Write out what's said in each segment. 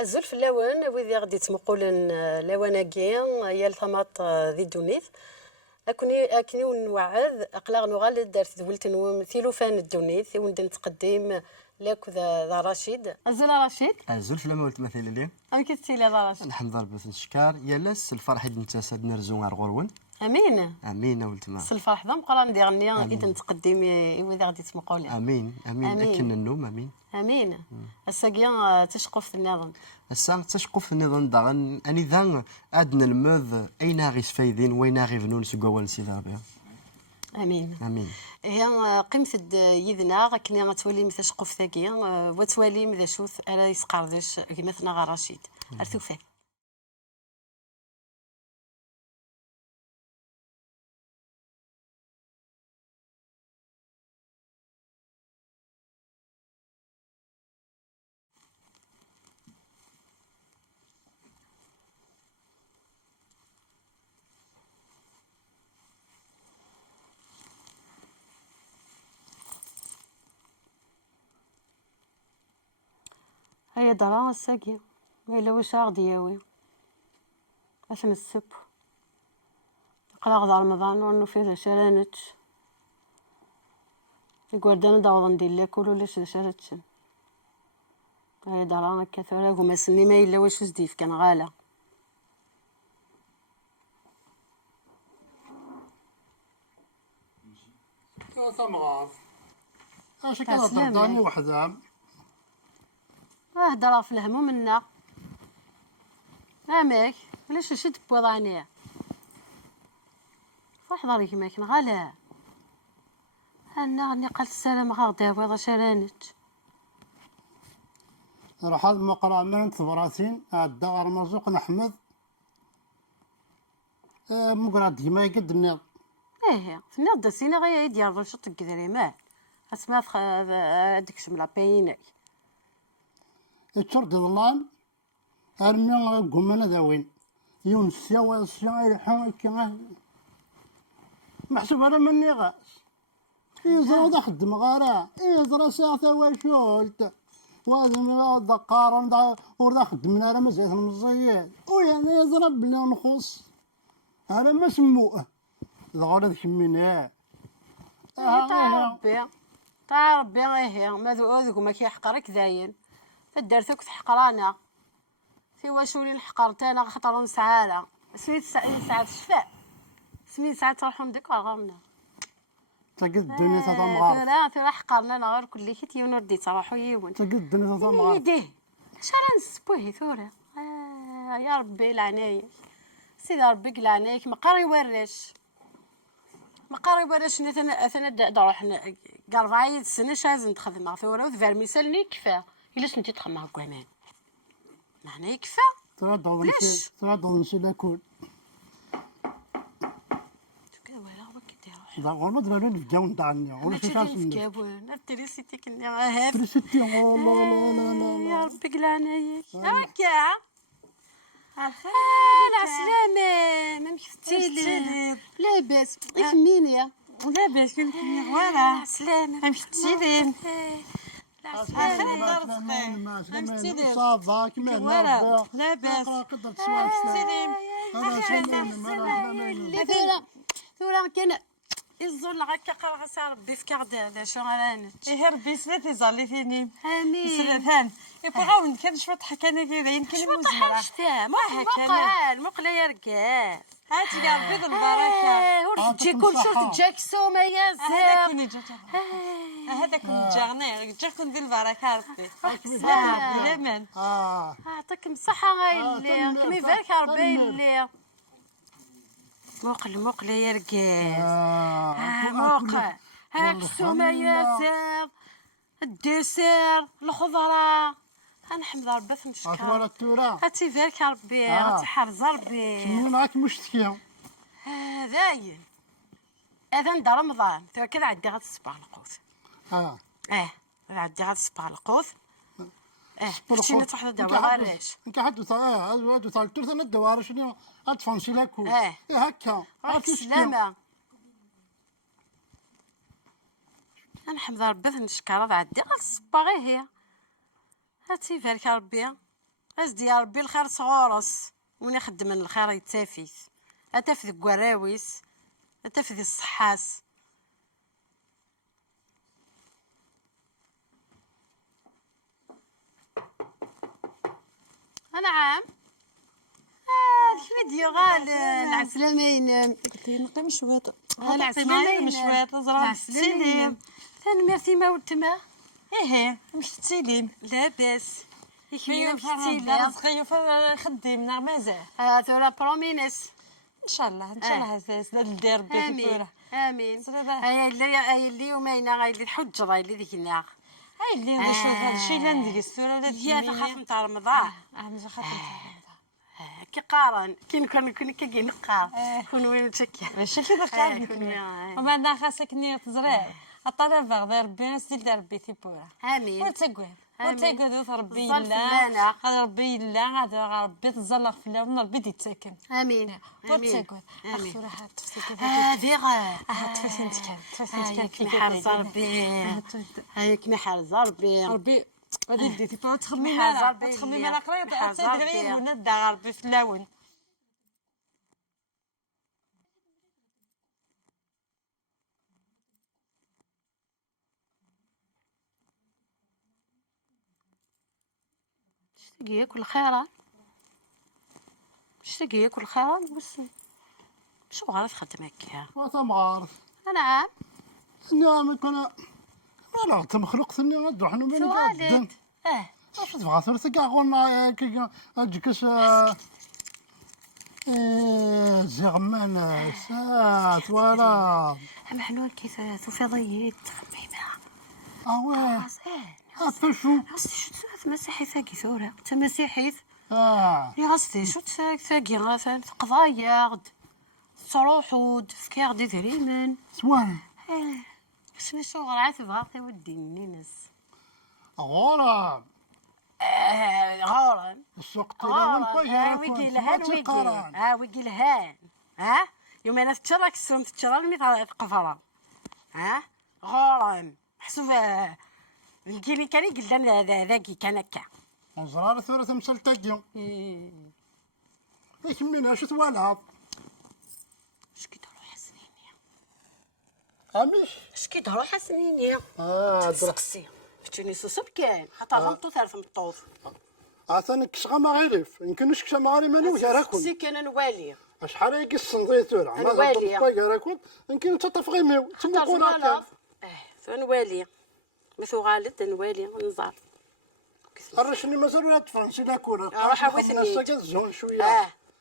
الزلف اللون ويدي غادي تمقولن لواناكي يا الثماط ذي الدونيث اكني ونوعد اقلاغ نغال دارت دولتن ثيلوفان الدونيث وندن تقدم لك ذا رشيد الزل رشيد الزلف لما قلت مثلا لي ام كتسيلي ذا رشيد الحمد لله بث نشكار يا لاس الفرح اللي نتساد نرزو غير غرون امين امين ولت ما الفرح ذا مقران ديالني اذا تقدم ويدي غادي تمقولي امين امين اكن النوم امين امين الساقيا تشقف النظام الساعة تشقف النظام داغن اني ذا ادنى المذ اين غيس فايدين وين غي فنون سكوال سيدي ربي امين امين هي قيمة يدنا كنا تولي مثل شقف ثاقيا وتولي مثل شوث على يسقردش كما ثنا غير رشيد ارثوفات هيا درا الساقية ما إلا واش غادي ياوي اسم السب قرا غدا رمضان ونو فيه شرانت يقعدنا داوض ندير لك ولا شراتشن هيا درا هكا ثورا وما سني ما إلا واش زديف كان غالا تمغاف اش كان ضرباني وحده هدرا في الهموم منا مامك علاش شد بوضانيه فاحضري كيما كان غالا انا غني قالت السلام غادا وهذا شرانت راح هذا مقرا من تبراتين عدا غير مرزوق نحمد مقرا ديما يقد النض ايه النض دسينا غير يدير رشط كدري مال اسمع هذيك شملا باينك تشرد الظلام ارمي قمنا ذاوين يونسيا ويسيا يلحون كي محسوب على مني غاس يزرا دا خدم غارا يزرا ساعة وشولت وهذا دقار وردا خدمنا راه مزيان مزيان ويعني يزرا بلا نخص انا ما سموه ضغط كمينا تاع ربي ايه ما ذوق ما كيحقرك داين فدارتك تحقرانا في واشولي الحقرت انا خاطر نسعاله سميت ساعة الشفاء سميت ساعة تروحوا نديك غرنا تقد الدنيا تمغار ثورا حقرنا انا غير كل شيء تيون ردي تروحوا يون تقد الدنيا تمغار يديه شرا نسبوه ثورا يا ربي العناية سيدي ربي العناية ما قاري ورش ما قاري ورش اثنا نروح قربعي السنه شازن تخدم ثورا وذفر مثال كفا إلاش نتي تخمم هكامان معناه يكفى تراد نمشي لاكل كذا ولا هو كيدير روح ما دراري نفجاو تاعني ولا شي حاجه نفجاو التريسيتي كنا هاف تريسيتي والله لا يا ربي قلعنايا هكا العسلامة ما مشفتيلي لاباس يفهميني لاباس كنت غوالة عسلامة مشفتيلي صافا كيما هنا لاباس ثورا كان يزول هكا قرا سا ربي فكر شو غرانت ايه ربي سلاتي زالي فيني امين سلاتان يبغاو كان شويه حكانا كذا يمكن مزمره مقال يا رجال هاتي يا ربي البركه. ور تجي كل شرط تجاك سومه يا هذا زين. كون جا هذا كون جاغني جا كون دير البركه ربي. سلام. لمن يعطيكم الصحة غايلي كمي يبارك ربي يلي موقل يا رجال موقع هاك السومة يا زير الدسر الخضرة غنحمد ربي أطول نشكر التورا هاتي يبارك ربي هاتي حرز ربي شنو معاك مشتكي هذاين هذا ندى رمضان تو كذا عدي غاد الصباح القوت عدي غاد الصباح القوت شتي واحد الدواء علاش انت حد هادو تاع التورث انا الدوار شنو اتفنسي لكو هكا سلامة نحمد ربي نشكر هذا عدي غاد الصباح غير هي هاتي يبارك ربي ازدي يا ربي الخير صغورس وين يخدم من الخير يتافيث اتافذ كواراويس اتافذ الصحاس نعم الفيديو غالي العسلامين قلت لي نقيم شويه العسلامين شويه زرع السليم ثاني ميرسي ما ولتما مش تسيليم لاباس خيو يكمل خيو خدمنا مازال ثورة برومينس ان شاء الله هذا ندير به في امين الكوره امين هاي اللي يومين هاي اللي الحجره هاي اللي ذيك النار هاي اللي نشوف هذا الشيء اللي ندير السوره هي تخاف نتاع رمضان مش خاطر كي قارن كي نكون كي نقار كون وين متشكل ماشي كي دخلت وما عندنا خاصك نيه تزرع الطلب غير ربي نسدي ربي في بورا امين وتقول ربي الظل الله هذا ربي الله هذا ربي تزلق في اللون ربي يتسكن امين وتقول اختو راح تفسك هذه تفسك انت كان كي حارز ربي هايك محارز ربي غادي ديتي تخمي محازر مالا تخمي مالا قريب محازر تدري وندى ربي في اللون اشتاق ياكل خيرا اشتاق ياكل خيرا بس شو غلط خدم هكا وطم عارف نعم نعم كنا انا تمخلق ثني نروح نمين سوالد اش تبغى ثلث كاع قلنا كي اجكس زغمان سات ولا محلول كيف فضيت تخميمه واه هاسي شو شو مسيحي ثاقي ثورة انت مسيحي يا غاستي شو ثاقي غاثا قضايا غد صروحود فكيغ دي ذريمن سوان شنو شو غرعت بغاطي ودي الناس غورا غورن السوق تيلا ويقي لهان ويقي لهان يوم انا تشرك السوم تشرى المثال قفرة غورن حسب الجيلي كان يقول لنا ذاكي كان هكا زرار ثورة مسل تاكيو ايش منها شو توالها شكي تروح سنيني امش شكي تروح سنيني درا سقسي فتوني سوسب كان حتى غلطو ثالث مطوط عثاني كشغا ما غيرف يمكن كشغا ما غير مانو جاراكون سي كان نوالي شحال هيك الصنديتور عما نوالي. غلطو جاراكون يمكن انت تفغيميو تما حتى كون زمالة نوالي مثو غالد نوالي نزار الرشني مازال ولا تفرنسي لا كون راح أوثني. الناس كتزون شويه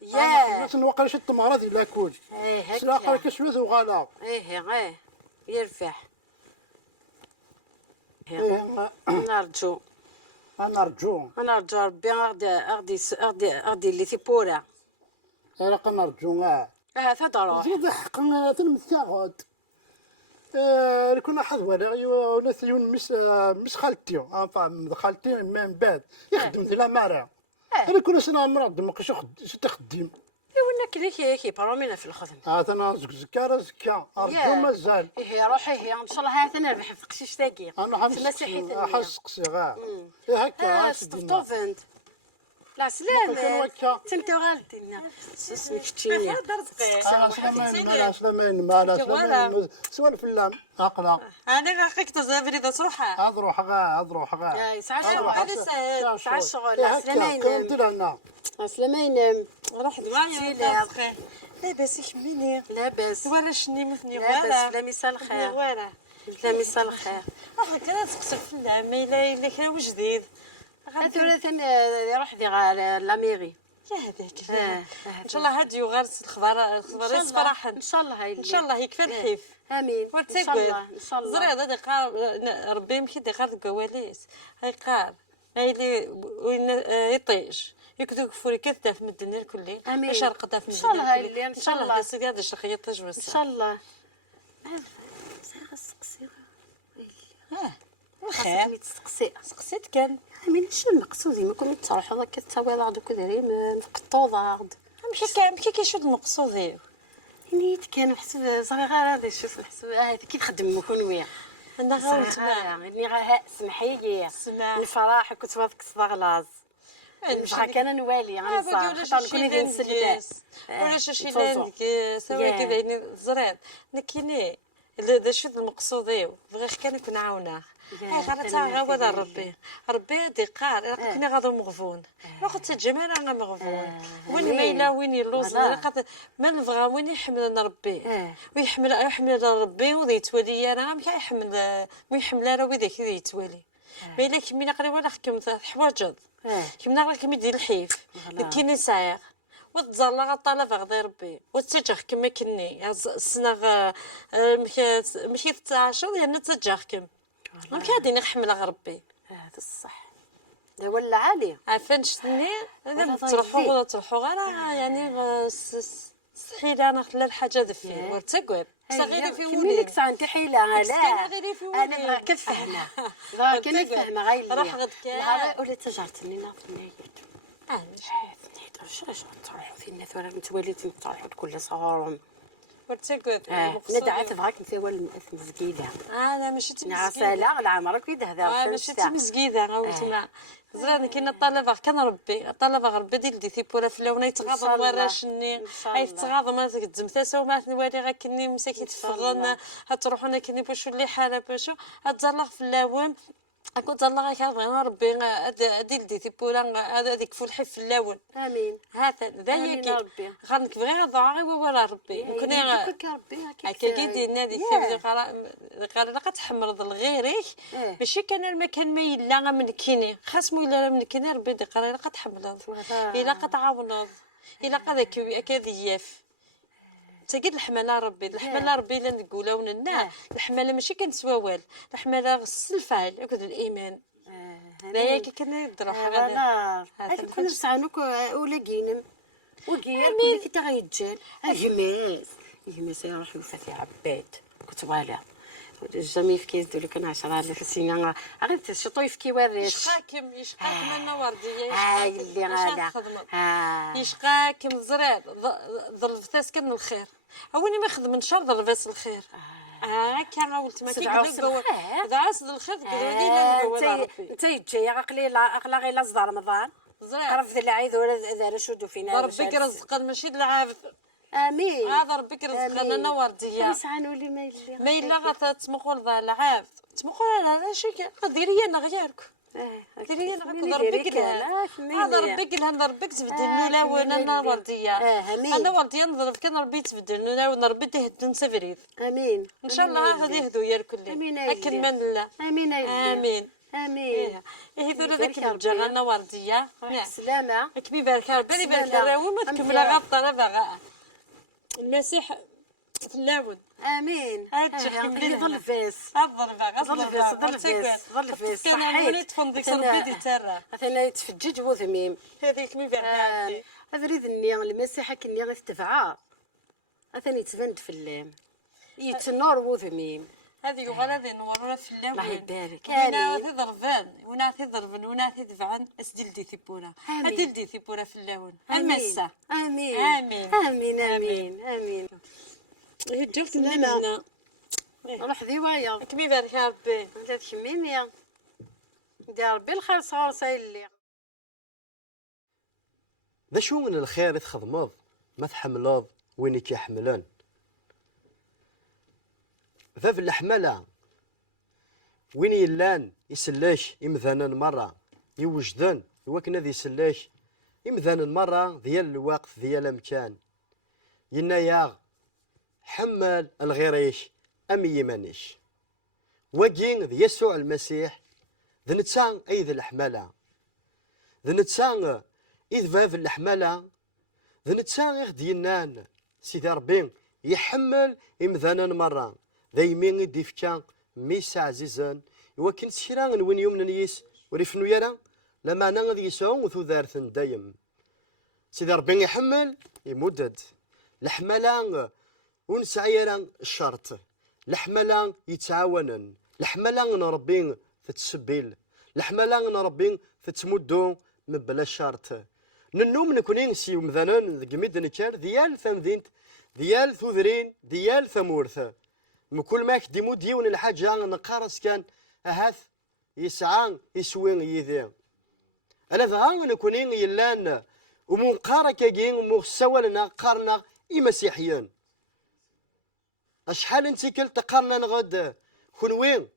ياه باش نوقع شي التماره ديال لا كون هكا سلاقه كشويه وغالا يرفع نرجو نرجو ربي غادي اللي ثيبورا انا كنرجو تضرو زيد حقنا تنمثاغد كنا حذوة وناس يون مش خالتي فاهم خالتي من بعد يخدم ذي لا مارا انا كنا سنة مرض ما كنتش شو تخدم يونا كي برومينا في الخدمة انا زكا زكا ارجو مازال روحي ان شاء الله هات انا نربح في قشيش تاقي انا مسيحي حس قصي غا هكا ستوفنت لا سلامة تنتو غالتنا اسمك تشيني سلامين ما سوال في اللام اقرا انا رقيك تزابري ذا صروحه اضروح غا ساعة شغل سلامين كنت لنا سلامين روح دوايا سلام. لاباس يكملني لاباس ولا شني مثني لاباس ولا لا مساء الخير ولا لا مساء الخير راح كان تقسم في العمايله الا كان جديد هذول ثاني يروح دي لاميغي يا هذاك ان ان شاء الله هادي وغير الخبر يصفرحن ان شاء الله هاي ان شاء الله يكفى الحيف امين ان شاء الله ان شاء الله زريض هذا قال ربي يمكن يقال الكواليس هاي قال هايلي وين يطيش يكتب كفوري كذا في الدنيا الكلي امين شرق في ان شاء الله هاي اللي ان شاء الله سيدي هذا الشيخ يطيش ان شاء الله خير تسقسي سقسيت كان امين شنو المقصود ما كنت تروح هذاك تسوي بعض وكذا مقطوضه مشي كيشد المقصود يعني كان محسوب صغير هذا شوف محسوب هذا كي تخدم مكونويه انا غاولت يعني غا سمحي سمع الفرح كنت واثق صغلاز نبغى كان نوالي ولا نكون نسلم ولا شي لاندك سوا كذا يعني زرير لكن إذا شد المقصود بغير كان يكون عاوناه هاي غلطها غا ربي ربي ديقار كنا غادو مغفون وقت الجمال انا مغفون وين ميلا وين يلوز ما نبغى وين يحملنا ربي ويحمل ربي وذي يتولي انا ما يحمل ويحمل انا وذي كذا يتولي ما الا كمينا قريبا ولا حكم حواجد كمينا غير كمي ديال الحيف كيني سايق وتزرلا طالب غدي ربي وتسجخ كما كني السنه مشي 19 يعني تسجخ كم ما كادين نحمل ربي هذا الصح ده ولا عالي عفان شتني تروحوا غير يعني سحيل انا خلال الحاجه دفي ورتقوب صغيره في ولي لك انت حيله لا غير في ولي انا كنت فاهمه كنت فاهمه غير روح غد كان ولا تجارتني ناطني شنو تروحوا في الناس ولا متولدين تروحوا كل صغارهم ورتقوب ندعت بغاك نسوي المسكيده انا ماشي مسكيده لا عمرك في هذا ماشي مسكيده غاوتنا زراني كاين الطلبه كان ربي الطلبه ربي ديال ثيبولا في اللون يتغاضى وراشني اي تغاضى ما تقدم تساو ما نوالي غا كني مساكي تفغلنا هتروحونا كني باشو اللي حاله باشو هتزرلق في اللون كنت الله كان ربي ديال ثيبولا هذيك فلحي في اللون امين هذا ذاك غنك بغي ضاعي ولا ربي كنا ربي هكا ديالنا ديك قال لا كتحمرض لغيرك ماشي كان المكان ما يلا من كيني خاص مو الا من كيني ربي قال لا كتحمرض الا كتعاونض الا كذياف تاكيد الحماله ربي الحماله ربي الا نقولوا لنا الحماله ماشي كنسوا والو الحماله غسل الفعل اكد الايمان لا ياك كنا يدرو حاجه هذا كنا نسعنوك ولا كينم وكير كل كي تغيتجال يهمس يروح يفتي عباد كنت بالي الجميع في كيس دولك انا 10000 سنه غير تشطوي في وريش يشقاكم من ورديه هاي اللي غادا يشقاكم زراد ظل كان الخير اولي ما يخدم شر ظل الخير كان قلت ما كيقولوا دعاس الخير قولوا انت جاي عقلي عقلا غير لصدر رمضان عرف ذا العيد ولا ذا شودو فينا ربك رزق ماشي العابد امين هذا ربك رزقنا انا ورديه نسعنوا لي ما الا غتمقول ذا العاب تمقول انا شي قديريه انا غيرك ديري انا ربك لها هذا ربك لها هذا ربك تبدل لا وانا ورديه انا ورديه نضرب كان ربي تبدل لا ونربي تهدو نسفريد امين ان شاء الله غادي يهدو يا الكل اكل من الله امين امين امين هذول ذاك الجا انا ورديه سلامه كبي بارك ربي بارك راهو ما تكمل غطا بغا المسيح في اللاون امين هادشي ظل فيس ظل فيس كان وليد فندق ربي ديترا مثلا يتفجج وذميم هذيك مي بارك هذا ريد النيا المسيح كني غتتبعا مثلا يتبند في اللام يتنور وذميم هذه غلط نورنا في اللون الله يبارك ونا ضربان ونا ضربن ونا دفعن اسدل دي ثيبولا هدل دي ثيبولا في اللون المسا امين امين امين امين امين جبت لنا روح ذوايا كمي بارك ربي انت تشميني دير ربي الخير صغار سايلي ذا شو من الخير تخدمض ما تحملض وين كيحملن ذا في الحملة وين يلان يسلاش يمذنن مرة يوجدن يوكنا ذي يسلاش إمذان مرة ديال الوقت ديال المكان ينايا حمل الغيريش أم يمانيش وكين ذي يسوع المسيح ذي نتسان أيذ الحمالة ذي نتسان إذ فاف الحمالة ذي نتسان إخ دينان سيدي ربي يحمل إمذانا مرة ذايمين ديفكا ميس عزيزان وكن سيران وين يوم نيس وريفنو يرى لما أنا غادي يسعون ثوذارث دايم سيدي ربي يحمل يمدد الحملان ونسعيران الشرط الحملان يتعاونن الحملان ربي تتسبيل الحملان ربي تتمدو من بلا شرط ننوم نكونين سي مذانان ذكميد نكار ديال ثمذينت ديال ثوذرين ديال ثمورث مكل ماك ديمو ديون الحاجة نقارس كان أهاث يسعان يسوين يذي أنا ذا نكونين يلان ومنقارك يجين ومسوالنا قارنا مسيحيين أشحال انتي كل تقارنا نغد كون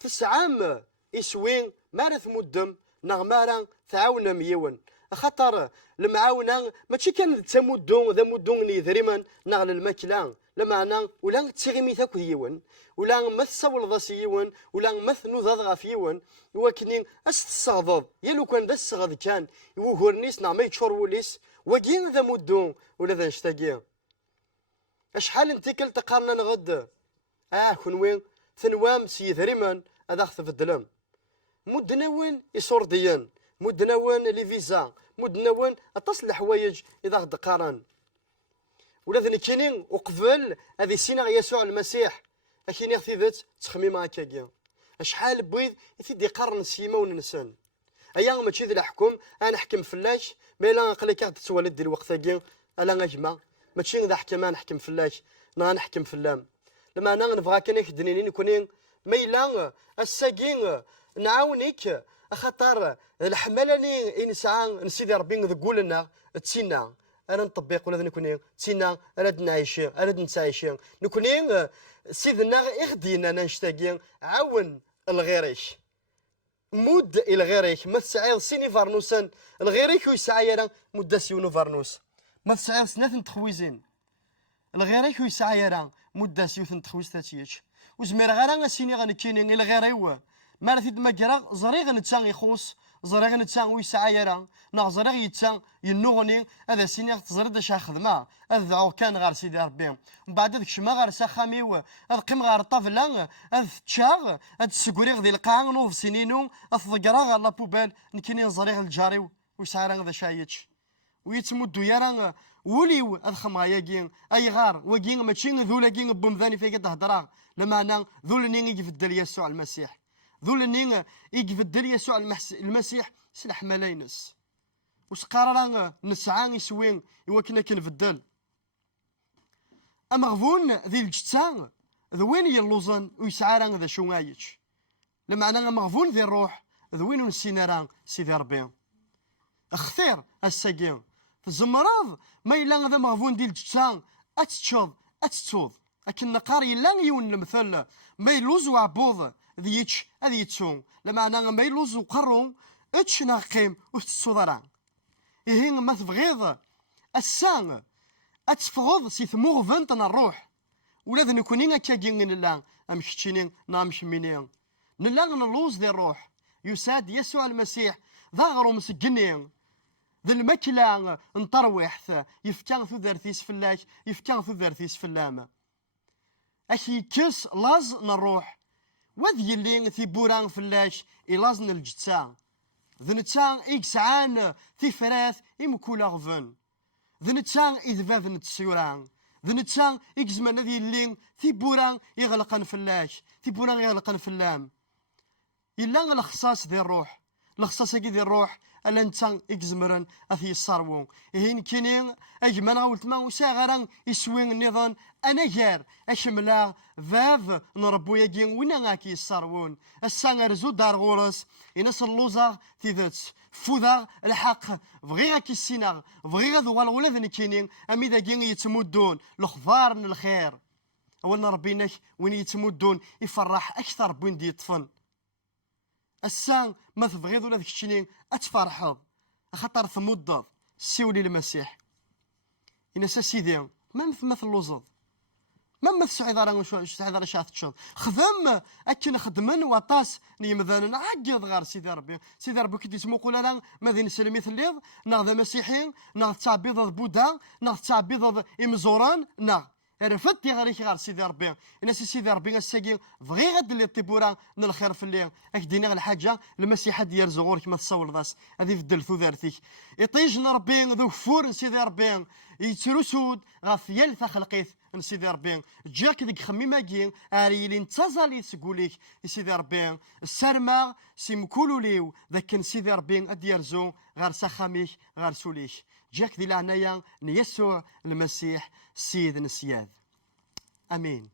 تسعام يسوين مارث مدم نغمارا تعاونا ميون خاطر المعاونة ماشي كان تمدون ذا مدون ذريما نغل الماكلة لمعنى ولا تغيمي ثاك يون ولا مث ولضاس يون ولا مث نوضض غاف يون وكنين الصغضض يلو كان ذا الصغض كان يوهرنيس نعم يتشور وليس وكين ذا مدون ولا ذا نشتاقي أشحال انتي كل تقارنا نغد كون وين ثنوام سي ذريما هذا خذ في الدلم مدنا وين يصور ديان مدنا وين لي فيزا مدنا وين اتصل الحوايج اذا غد قارن ولا ذني كاينين وقبل هذه سينا يسوع المسيح اكيني ثيبت تخميم هكاكيا اشحال بغيت يفيد يقارن سيما وننسان ايا ماشي ذي الحكم انا نحكم فلاش ما لا نقلك تتولد ديال الوقت هاكي الا نجمع ماشي ذا حكم انا نحكم فلاش نحكم فلام لما انا نبغى كان يخدنيني نكونين ميلا الساقين نعاونيك خاطر الحملاني انسان نسيدي ربي نقول لنا تسينا انا نطبق ولا نكونين تسينا اراد نعيش اراد نتعيش نكونين سيدنا اخدينا نشتاقين عاون الغيريش مود الغيريك ما تسعير سيني فارنوسان الغيريك ويسعير مدة سيونو فارنوس ما تسعير سنات تخويزين الغيريك ويسعير مدة سيوثن تخويز تاتيش وزمير غير سيني غنكينين الغيريو ما رثيد ما كرا زريغ نتسان يخوص زريغ نتسان ويسعيرا نا زريغ يتسان ينوغني هذا سيني تزرد اش خدمه هذا كان غير سيدي ربي من بعد هذاك الشما غير ساخاميو هذا قيم غير الطفله هذا تشاغ هذا السكوريغ ديال القاع نوف سنينو الضقرا غير لابوبال نكينين زريغ الجاري ويسعيرا هذا شايتش ويتمدو يرا وليو الخماياكين اي غار وكين ماشي ذولاكين بومذاني فيك تهضرا لما انا ذول نيني يفدل يسوع المسيح ذول النين يقفدل يسوع المسيح سلاح ملاينس وسقارا نسعى يسوين يوكنا كنفدل اما غفون ذي الجتان ذوين يلوزن ويسعى راه ذا شو عايش لما انا مغفون ذي الروح ذوين نسينا راه سيدي ربي اختير الساقين في الزمراض ما إلا ذا مغفون ديال الجتان اتشوض اتتوض لكن قاري لا يون المثل ما يلوز وعبوض ذيتش هذي يتسون لما انا ما يلوز وقرون اتش ناقيم وتتصدران يهين ما تبغيض السان اتفغض سي ثموغ فنتنا الروح ولا ذا نكونين كاكين لا امشتينين نامش مينين نلا نلوز ذي الروح يساد يسوع المسيح ذا غرو مسجنين ذا المكلا نطروحث يفكان ثو ذرثيس فلاش يفكان ثو ذرثيس فلام اكي كس لاز نروح وذي اللي في بوران فلاش إلازن الجتسان ذنتسان إكسعان في فراث إمكولا غفن ذنتسان إذفاف نتسيوران ذنتسان إكزمان ذي اللي في بوران يغلقن فلاش في بوران يغلقن فلام إلا الخصاص ذي الروح الخصاص ذي الروح ألا نتسان إكزمرن أثي الصاروون هين كينين أجمان غولت ما وساغران يسوين النظام أنا جار أشملا فاف نربو يجين وين غاكي الصاروون السان رزو دار غورس ينص اللوزا تيذات فوذا الحق فغي غاكي السينا فغي غاذو غالغولا ذني كينين أمي ذا جين يتمدون الخضار من الخير أولنا ربيناك وين يتمدون يفرح أكثر بوين دي يطفن السان ما تبغيض ولا ذاك الشيء اتفرحض خاطر ثمضض سيولي المسيح إن سيدي ما مثل اللوزض ما مثل سعيد راه سعيد راه شاف تشوض خدم اكن خدمن وطاس نيمذان عجض غير سيدي ربي كي تسمو انا ماذا نسلمي ثليض ناض مسيحي ناض تعبيض بودا ناض تعبيض امزوران ناض رفدت غيرك غير سيدي ربي انا سيدي ربي الساقي بغي غد اللي طيبورا من الخير في الليل اكدينا الحاجه المسيح ديال زغورك ما تصور ذاس هذه في الدلثو ذارتك يطيجن ربي ذو فور سيدي ربي يترسود غف يلث خلقيت سيدي ربي جاك ديك خميماكي اريلي نتزالي تقوليك سيدي ربي السرما سيمكولو ليو ذاك سيدي ربي اديرزو غير سخاميك غير سوليك جاك دي العناية يسوع المسيح سيد نسياد امين